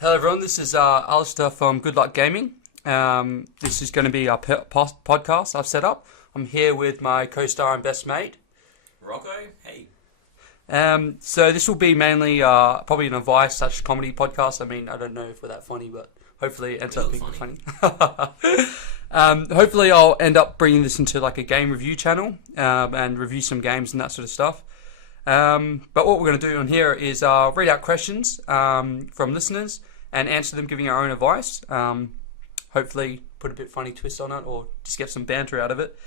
Hello everyone, this is Alistair from Good Luck Gaming. This is going to be our podcast I've set up. I'm here with my co-star and best mate. Rocco, hey. So this will be mainly probably an advice/comedy podcast. I mean, I don't know if we're that funny, but hopefully it ends up being funny. Hopefully I'll end up bringing this into like a game review channel and review some games and that sort of stuff. But what we're going to do on here is read out questions from listeners and answer them giving our own advice. Hopefully put a bit funny twist on it or just get some banter out of it.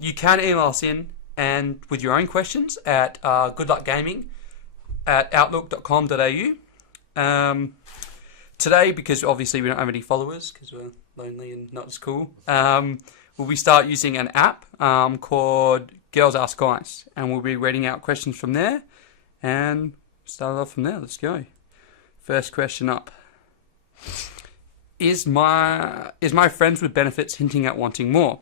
You can email us in and with your own questions at goodluckgaming@outlook.com.au. Today, because obviously we don't have any followers because we're lonely and not as cool, we'll start using an app called Girls Ask Guys, and we'll be reading out questions from there and start off from there. Let's go. First question up. Is my friends with benefits hinting at wanting more?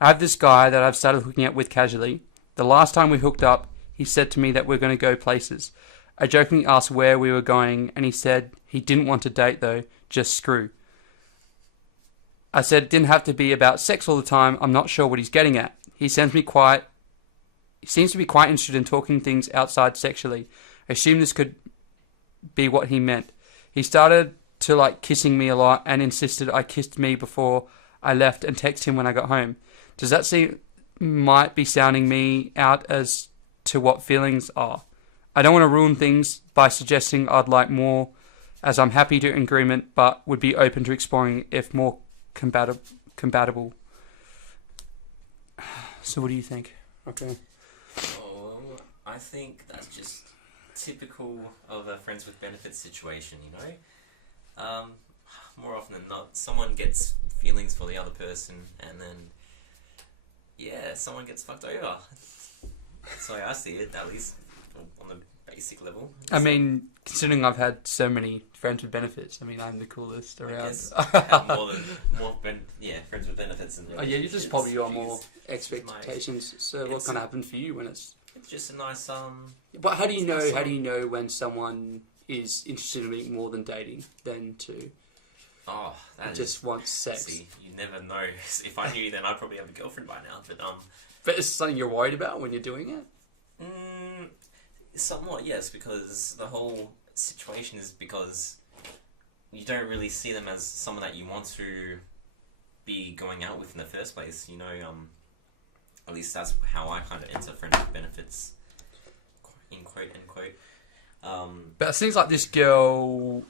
I have this guy that I've started hooking up with casually. The last time we hooked up, he said to me that we're going to go places. I jokingly asked where we were going, and he said he didn't want to date though, just screw. I said it didn't have to be about sex all the time. I'm not sure what he's getting at. He seems to be quite interested in talking things outside sexually. I assume this could be what he meant. He started to like kissing me a lot and insisted I kissed me before I left and text him when I got home. Does that seem might be sounding me out as to what feelings are? I don't want to ruin things by suggesting I'd like more, as I'm happy to agreement, but would be open to exploring if more compatible. So what do you think? Okay. Oh, I think that's just typical of a friends with benefits situation, you know? More often than not, someone gets feelings for the other person and then, yeah, someone gets fucked over. That's the way I see it, at least on the basic level. I mean, considering I've had so many friends with benefits, I mean, I'm the coolest around. I guess I have friends with benefits. And oh yeah, you just probably got more expectations. So what kind of happened for you when it's just a nice But how do you know? How do you know when someone is interested in more than dating than to? Oh, that just wants sex. See, you never know. If I knew, then I'd probably have a girlfriend by now. But it's something you're worried about when you're doing it. Somewhat, yes, because the whole situation is because you don't really see them as someone that you want to be going out with in the first place. You know, at least that's how I kind of enter friends with benefits, in quote unquote. But it seems like this girl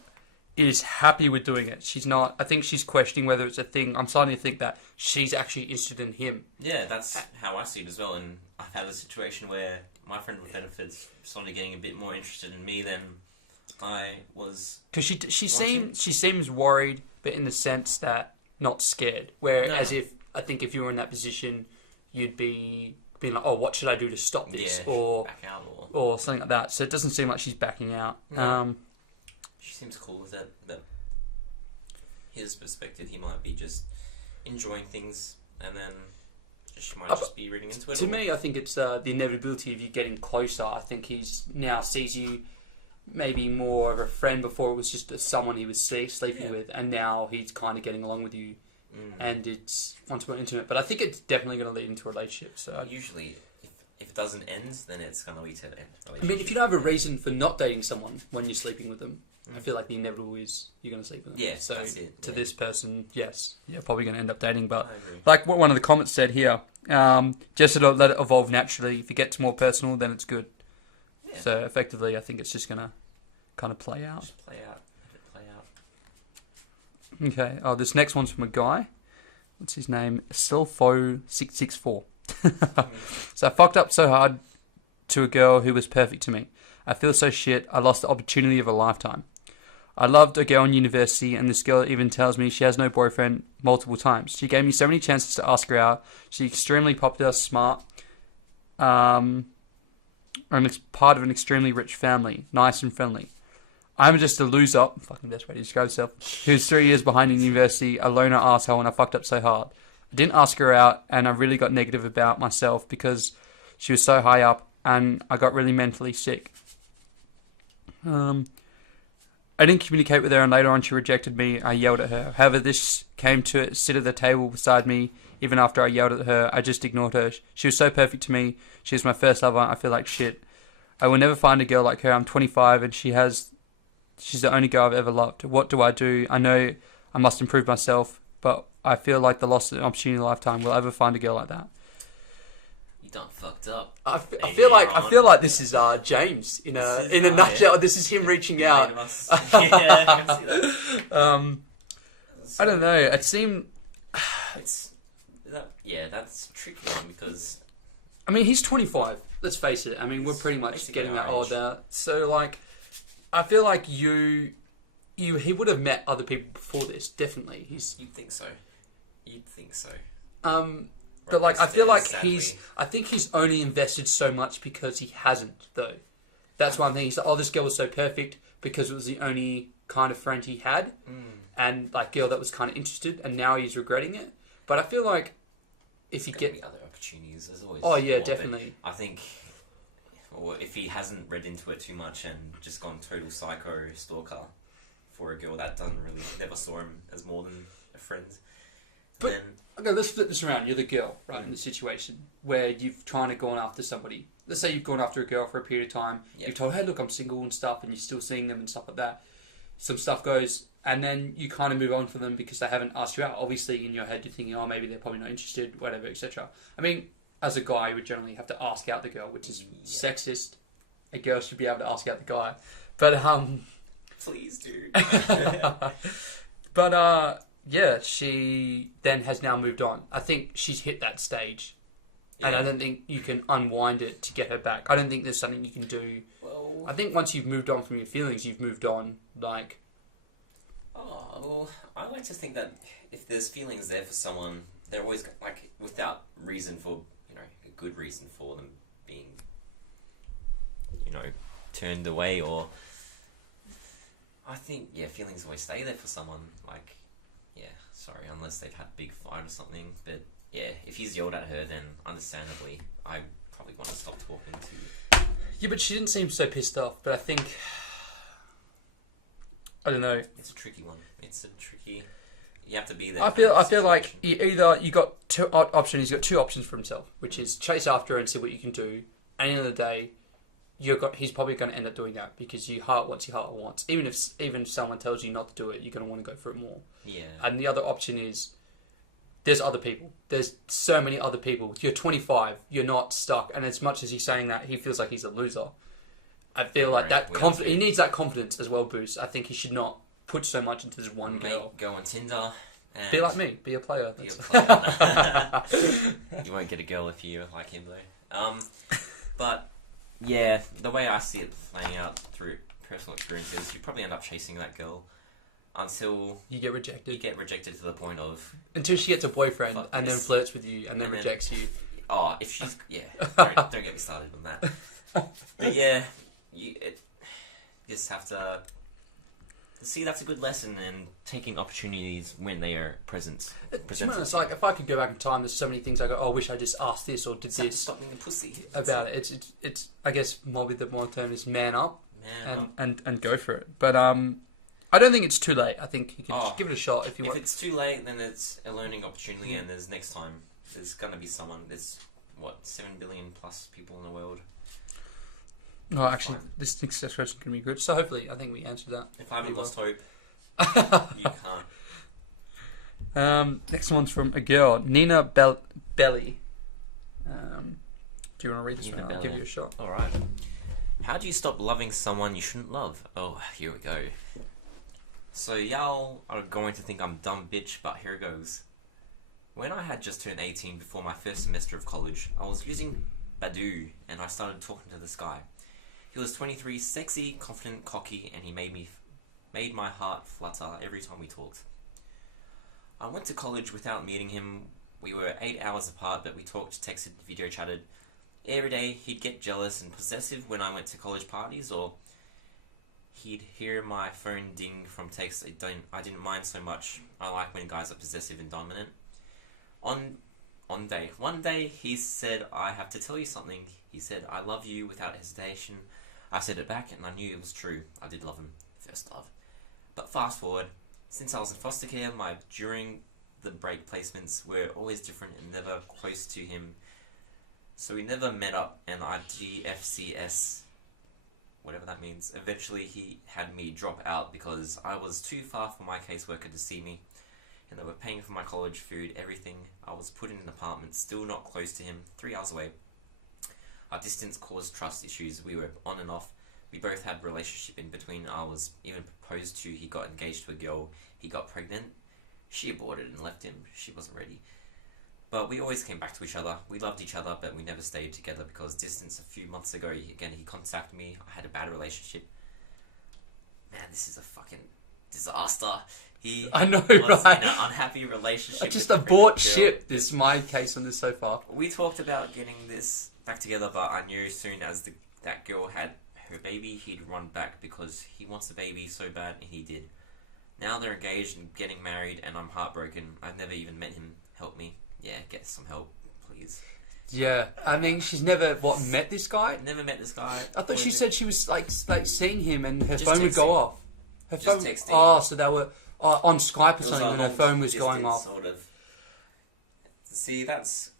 is happy with doing it. She's not. I think she's questioning whether it's a thing. I'm starting to think that she's actually interested in him. Yeah, that's how I see it as well. And I've had a situation where my friend with benefits started getting a bit more interested in me than I was. Because she seems worried, but in the sense that not scared. Whereas I think if you were in that position, you'd be being like, oh, what should I do to stop this, or back out, or something like that. So it doesn't seem like she's backing out. No. She seems cool with that. His perspective, he might be just enjoying things, and then she might just be reading into it. To me, I think it's the inevitability of you getting closer. I think he's now sees you maybe more of a friend. Before it was just someone he was sleeping with, and now he's kind of getting along with you, and it's once more intimate. But I think it's definitely going to lead into a relationship. So usually, if it doesn't end, then it's going to lead to an end. I mean, if you don't have a reason for not dating someone when you're sleeping with them, I feel like the inevitable is you're going to sleep with them. Yeah, so that's it. To this person, yes, you're probably going to end up dating. But I agree. like what one of the comments said here, just to let it evolve naturally. If it gets more personal, then it's good. Yeah. So effectively, I think it's just going to kind of play out. Just play out. Let it play out. Okay. Oh, this next one's from a guy. What's his name? Selfo664. So I fucked up so hard to a girl who was perfect to me. I feel so shit. I lost the opportunity of a lifetime. I loved a girl in university, and this girl even tells me she has no boyfriend multiple times. She gave me so many chances to ask her out. She's extremely popular, smart, and it's part of an extremely rich family, nice and friendly. I'm just a loser, fucking best way to describe myself, who's 3 years behind in university, a loner asshole, and I fucked up so hard. I didn't ask her out, and I really got negative about myself because she was so high up, and I got really mentally sick. I didn't communicate with her, and later on she rejected me. I yelled at her. However, this came to sit at the table beside me. Even after I yelled at her, I just ignored her. She was so perfect to me. She was my first lover. I feel like shit. I will never find a girl like her. I'm 25 and she's the only girl I've ever loved. What do I do? I know I must improve myself, but I feel like the lost opportunity in a lifetime. Will I ever find a girl like that? You done fucked up. I feel like this is James in a nutshell. This is him reaching out. Yeah, I can see that. I don't know. It seemed. That's a tricky one because. I mean, he's 25. Let's face it. I mean, we're pretty much getting that old now. So, like, I feel like he would have met other people before this. Definitely, You'd think so. But like, I feel like sadly. I think he's only invested so much because he hasn't, though. That's one thing. He's like, oh, this girl was so perfect because it was the only kind of friend he had, and like girl that was kind of interested, and now he's regretting it. But I feel like if you get other opportunities, there's always. Oh yeah, more, definitely. I think, or if he hasn't read into it too much and just gone total psycho stalker for a girl that never saw him as more than a friend. But then, okay, let's flip this around. You're the girl, right, in the situation where you've trying to gone after somebody. Let's say you've gone after a girl for a period of time. Yep. You've told her, hey, look, I'm single and stuff, and you're still seeing them and stuff like that. Some stuff goes, and then you kind of move on for them because they haven't asked you out. Obviously, in your head, you're thinking, oh, maybe they're probably not interested, whatever, etc. I mean, as a guy, you would generally have to ask out the girl, which is sexist. A girl should be able to ask out the guy. But, please do. But, yeah, she then has now moved on. I think she's hit that stage. Yeah. And I don't think you can unwind it to get her back. I don't think there's something you can do. Well, I think once you've moved on from your feelings, you've moved on, like... Oh, well, I like to think that if there's feelings there for someone, they're always, like, without reason for, a good reason for them being, turned away, or... I think, feelings always stay there for someone, like... Sorry, unless they've had a big fight or something. But if he's yelled at her, then understandably, I probably want to stop talking to. Yeah, but she didn't seem so pissed off. But I think I don't know. It's a tricky one. You have to be there. I feel like you got two options. He's got two options for himself, which is chase after her and see what you can do. At the end of the day, he's probably going to end up doing that because your heart wants. Even if someone tells you not to do it, you're going to want to go for it more. Yeah. And the other option is there's other people. There's so many other people. You're 25. You're not stuck. And as much as he's saying that, he feels like he's a loser. I feel like he needs that confidence as well, Boost. I think he should not put so much into this one girl. Go on Tinder. And be like me. Be a player. You won't get a girl if you're like him, though. But... Yeah, the way I see it playing out through personal experiences, you probably end up chasing that girl until... You get rejected. You get rejected to the point of... Until she gets a boyfriend and then flirts with you and then rejects you. Oh, if she's... Yeah, don't get me started on that. But yeah, you just have to... See, that's a good lesson in taking opportunities when they are present. It's like, if I could go back in time, there's so many things I go, oh, I wish I just asked this or did this. Stop being a pussy. About it. It's I guess, probably the more term is man up. And go for it. But I don't think it's too late. I think you can just give it a shot if you want. If it's too late, then it's a learning opportunity and there's next time. There's going to be someone. There's, 7 billion plus people in the world. Oh, actually, this next question can be good. So hopefully, I think we answered that. If I haven't lost hope, you can't. Next one's from a girl, Nina Belly. Do you want to read this one? I'll give you a shot. All right. How do you stop loving someone you shouldn't love? Oh, here we go. So y'all are going to think I'm dumb bitch, but here it goes. When I had just turned 18 before my first semester of college, I was using Badoo, and I started talking to this guy. He was 23, sexy, confident, cocky, and he made my heart flutter every time we talked. I went to college without meeting him. We were 8 hours apart, but we talked, texted, video chatted. Every day, he'd get jealous and possessive when I went to college parties, or he'd hear my phone ding from texts I didn't mind so much. I like when guys are possessive and dominant. One day, he said, I have to tell you something. He said, I love you without hesitation. I said it back, and I knew it was true. I did love him. First love. But fast forward, since I was in foster care, during the break placements were always different and never close to him. So we never met up, and GFCS, whatever that means. Eventually he had me drop out because I was too far for my caseworker to see me, and they were paying for my college, food, everything. I was put in an apartment, still not close to him, 3 hours away. Our distance caused trust issues. We were on and off. We both had relationship in between. I was even proposed to. He got engaged to a girl. He got pregnant. She aborted and left him. She wasn't ready. But we always came back to each other. We loved each other, but we never stayed together because distance. A few months ago, he contacted me. I had a bad relationship. Man, this is a fucking disaster. I know, was right? in an unhappy relationship. Just with a abort pregnant girl. ship. This is my case on this so far. We talked about getting this back together, but I knew soon as that girl had her baby, he'd run back because he wants the baby so bad, and he did. Now they're engaged and getting married, and I'm heartbroken. I've never even met him. Help me. Yeah, get some help, please. Yeah, I mean, she's never, met this guy? Never met this guy. I thought she said she was, like seeing him and her Just phone would go texting. off. Her Just phone... texting. Oh, so they were on Skype or It was something a and her long phone was going distance, off. Sort of. See, that's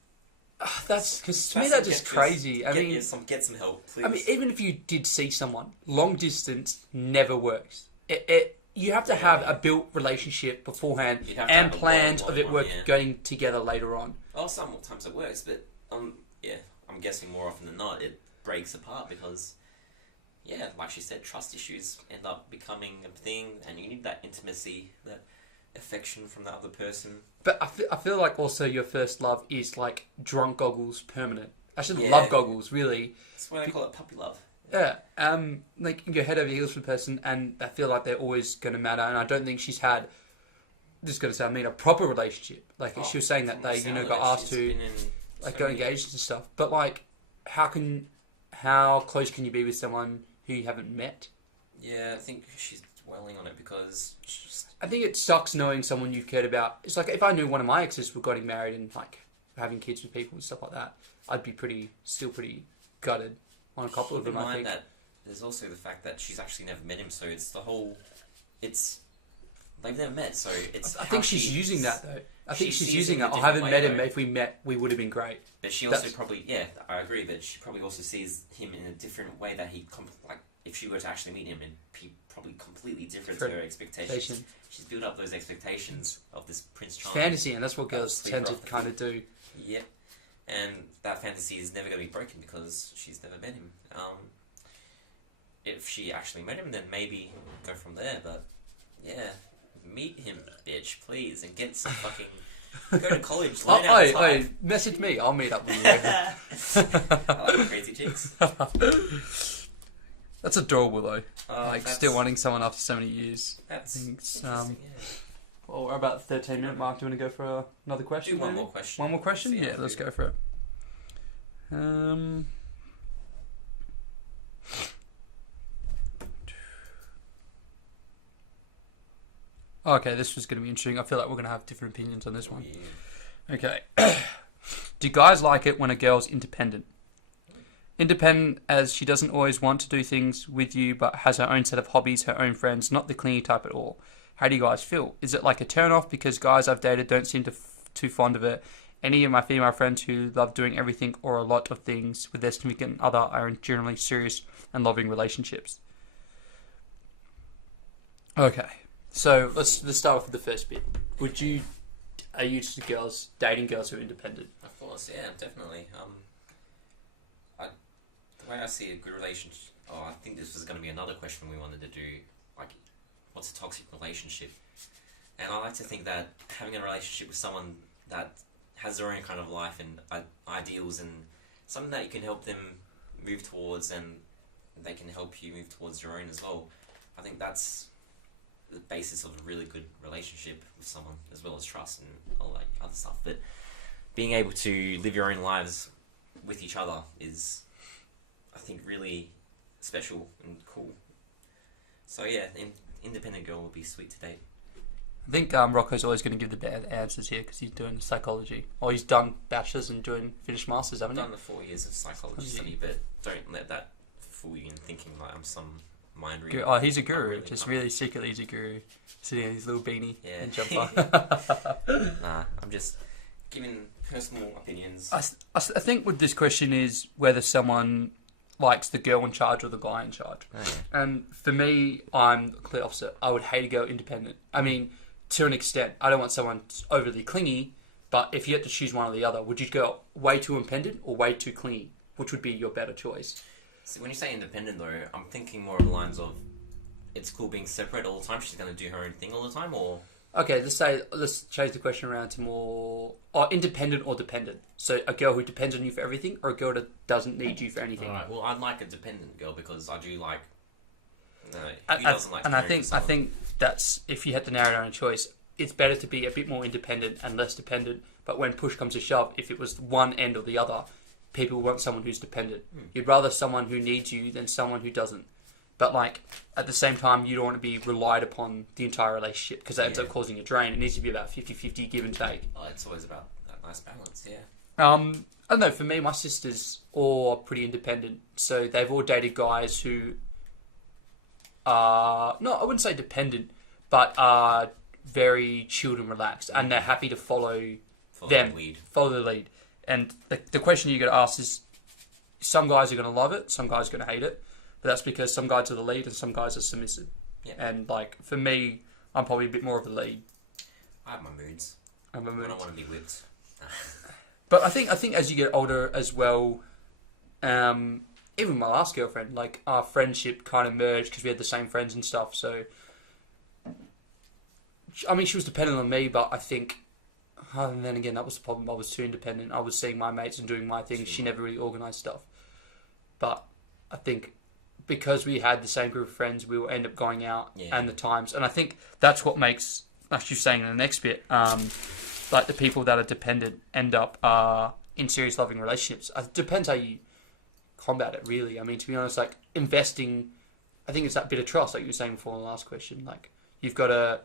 That's, because to me that's that's just crazy. I mean, get some help, please. I mean, even if you did see someone, long distance never works. You have to have a built relationship beforehand You'd have to and have a plans long of it one, going together later on. Oh, sometimes it works, but yeah, I'm guessing more often than not it breaks apart because, yeah, like she said, trust issues end up becoming a thing, and you need that intimacy, that affection from the other person. But I feel like also your first love is like drunk goggles permanent. Actually, Yeah. love goggles, really. That's why I call it puppy love. Yeah, like you can go head over heels for the person, and I feel like they're always going to matter. And I don't think she's had, this is going to sound mean, a proper relationship. Like she was saying that they, got asked to go engaged and stuff. But like, how close can you be with someone who you haven't met? Yeah, I think she's dwelling on it because I think it sucks knowing someone you've cared about. It's like if I knew one of my exes were getting married and like having kids with people and stuff like that, I'd be still pretty gutted on a couple of them. I think that there's also the fact that she's actually never met him, so they've never met. So it's. I think she's using that though. I think she's using it that. I haven't met him. If we met, we would have been great. But she also probably, I agree. But she probably also sees him in a different way that if she were to actually meet him, it'd be probably completely different to her expectations. She's built up those expectations of this Prince Charming. Fantasy, and that's what girls tend to kind of do. Yep. And that fantasy is never going to be broken because she's never met him. If she actually met him, then maybe go from there. But yeah, meet him, bitch, please, and get some fucking. Go to college. Learn how to type. Message me. I'll meet up with you later. I like crazy chicks. That's adorable though. That's- Still wanting someone after so many years. That's I think it's, interesting, yeah. Well, we're about the 13-minute mark. Do you want to go for another question? Do one maybe? more question. One more question? See how Yeah, we let's do. go for it. Okay, this was going to be interesting. I feel like we're going to have different opinions on this one. Yeah. Okay. Do guys like it when a girl's independent? Independent as she doesn't always want to do things with you, but has her own set of hobbies, her own friends, not the clingy type at all. How do you guys feel? Is it like a turn off because guys I've dated don't seem too fond of it? Any of my female friends who love doing everything or a lot of things with their significant other are in generally serious and loving relationships. Okay, so let's start off with the first bit. Are you just girls dating girls who are independent? Of course, yeah, definitely. The way I see a good relationship, I think this was going to be another question we wanted to do, like, what's a toxic relationship? And I like to think that having a relationship with someone that has their own kind of life and ideals and something that you can help them move towards and they can help you move towards your own as well. I think that's the basis of a really good relationship with someone, as well as trust and all that other stuff. But being able to live your own lives with each other is, I think, really special and cool. So yeah, independent girl would be sweet to date. I think Rocco's always going to give the bad answers here because he's doing psychology. Or he's done bachelor's and finished masters, haven't I've you? done the 4 years of psychology study, but don't let that fool you in thinking like I'm some mind reading. Oh, he's a I'm guru. really Just not. really secretly, he's a guru. Sitting in his little beanie Yeah. and jumper. Nah, I'm just giving personal opinions. I think with this question is whether someone likes the girl in charge or the guy in charge. Oh, yeah. And for me, I'm the complete opposite. I would hate a girl independent. I mean, to an extent. I don't want someone overly clingy, but if you had to choose one or the other, would you go way too independent or way too clingy? Which would be your better choice? So when you say independent, though, I'm thinking more of the lines of it's cool being separate all the time. She's going to do her own thing all the time, or Okay, let's change the question around to more independent or dependent. So a girl who depends on you for everything, or a girl that doesn't need you for anything. alright. Well, I'd like a dependent girl because I do like. No, I- who doesn't like? and I caring think for I someone? think that's if you had to narrow down a choice, it's better to be a bit more independent and less dependent. But when push comes to shove, if it was one end or the other, people want someone who's dependent. You'd rather someone who needs you than someone who doesn't. But like at the same time, you don't want to be relied upon the entire relationship because that ends up causing a drain. It needs to be about 50-50 give and take. Oh, it's always about that nice balance. Yeah. I don't know. For me, my sisters all are pretty independent, so they've all dated guys who are I wouldn't say dependent, but are very chilled and relaxed, and they're happy to follow Follow them, the lead. follow the lead. And the question you got to ask is, some guys are going to love it, some guys are going to hate it, but that's because some guys are the lead and some guys are submissive. Yeah. And like for me, I'm probably a bit more of the lead. I have my moods. I'm a When mood. I want to be whipped. But I think as you get older as well, even my last girlfriend, like our friendship kind of merged because we had the same friends and stuff. So, I mean, she was dependent on me, but I think, and then again, that was the problem. I was too independent. I was seeing my mates and doing my things. She never really organised stuff. But I think because we had the same group of friends, we will end up going out and the times. And I think that's what makes, as you're saying in the next bit, like the people that are dependent end up in serious loving relationships. It depends how you combat it, really. I mean, to be honest, like investing, I think it's that bit of trust, like you were saying before in the last question. Like you've got to,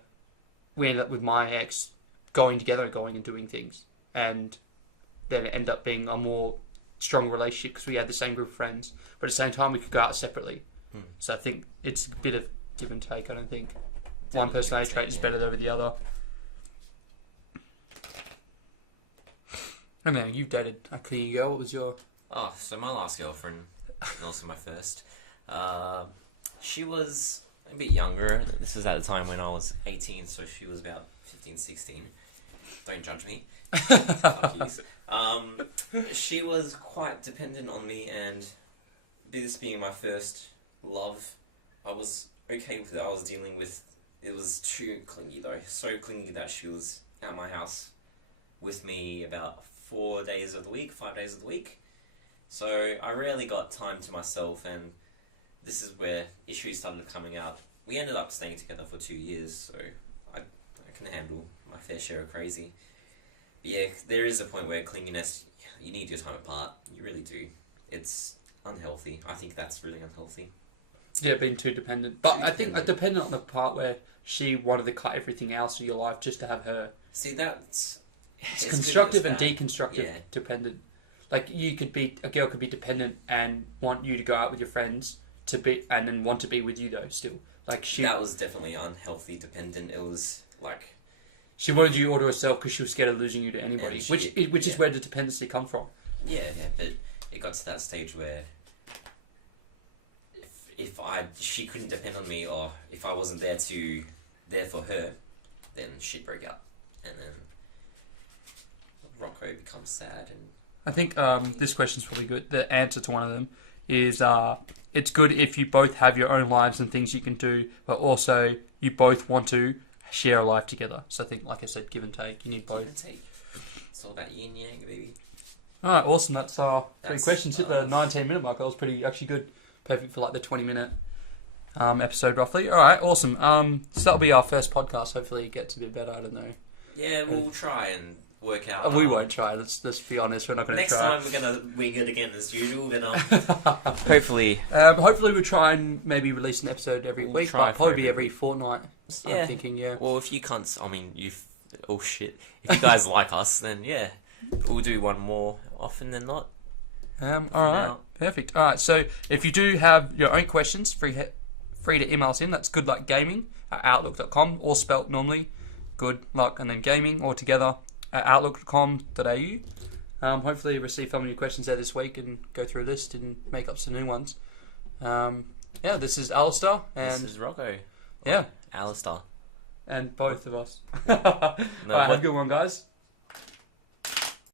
we ended up with my ex going together, going and doing things, and then it ended up being a more strong relationship because we had the same group of friends, but at the same time we could go out separately. So I think it's a bit of give and take. I don't think one personality trait is better over the other. I mean, you've dated a clean girl. What was your... Oh, so my last girlfriend, and also my first, she was a bit younger. This was at the time when I was 18, so she was about 15, 16. Don't judge me. Fuck yous. She was quite dependent on me, and this being my first love, I was okay with it. I was dealing with... It was too clingy, though. So clingy that she was at my house with me about 4 days of the week, 5 days of the week. So I rarely got time to myself, and this is where issues started coming out. We ended up staying together for 2 years, so I can handle my fair share of crazy. But yeah, there is a point where clinginess, you need your time apart. You really do. It's unhealthy. I think that's really unhealthy. Yeah, being too dependent. But I think dependent on the part where she wanted to cut everything else in your life just to have her. See, that's... It's good constructive and bad. deconstructive Yeah. dependent. Like a girl could be dependent and want you to go out with your friends and then want to be with you though still. Like That was definitely unhealthy dependent. It was like... She wanted you all to herself because she was scared of losing you to anybody, And which is where the dependency come from. Yeah, but it got to that stage where she couldn't depend on me, or if I wasn't there for her, then shit broke out, and then Rocco becomes sad. And I think this question's probably good. The answer to one of them is it's good if you both have your own lives and things you can do, but also you both want to share a life together. So I think, like I said, give and take. You need both. give and take. It's all about yin yang, baby. All right, awesome. That's 3 That's, questions. Hit the 19-minute mark. That was actually good. Perfect for like the 20-minute episode roughly. All right, awesome. So that'll be our first podcast. Hopefully it gets a bit better. I don't know. Yeah, we'll try and work out. We won't try. Let's be honest. We're not going to Next try. time we're gonna wing it again as usual. But hopefully, hopefully we'll try and maybe release an episode every We'll week, try but for probably be every every fortnight. Yeah. I'm thinking, yeah. well, if you can't, I mean, oh shit. If you guys like us, then yeah, we'll do one more often than not. All right, now. perfect. All right, so if you do have your own questions, feel free to email us in. That's goodluckgaming@outlook.com, all spelt normally. Good luck and then gaming all together at outlook.com.au. Hopefully receive some of your questions there this week and go through a list and make up some new ones. This is Alistair and This is Rocco. Yeah. Alistair. And both of us. Alright, have a good one, guys.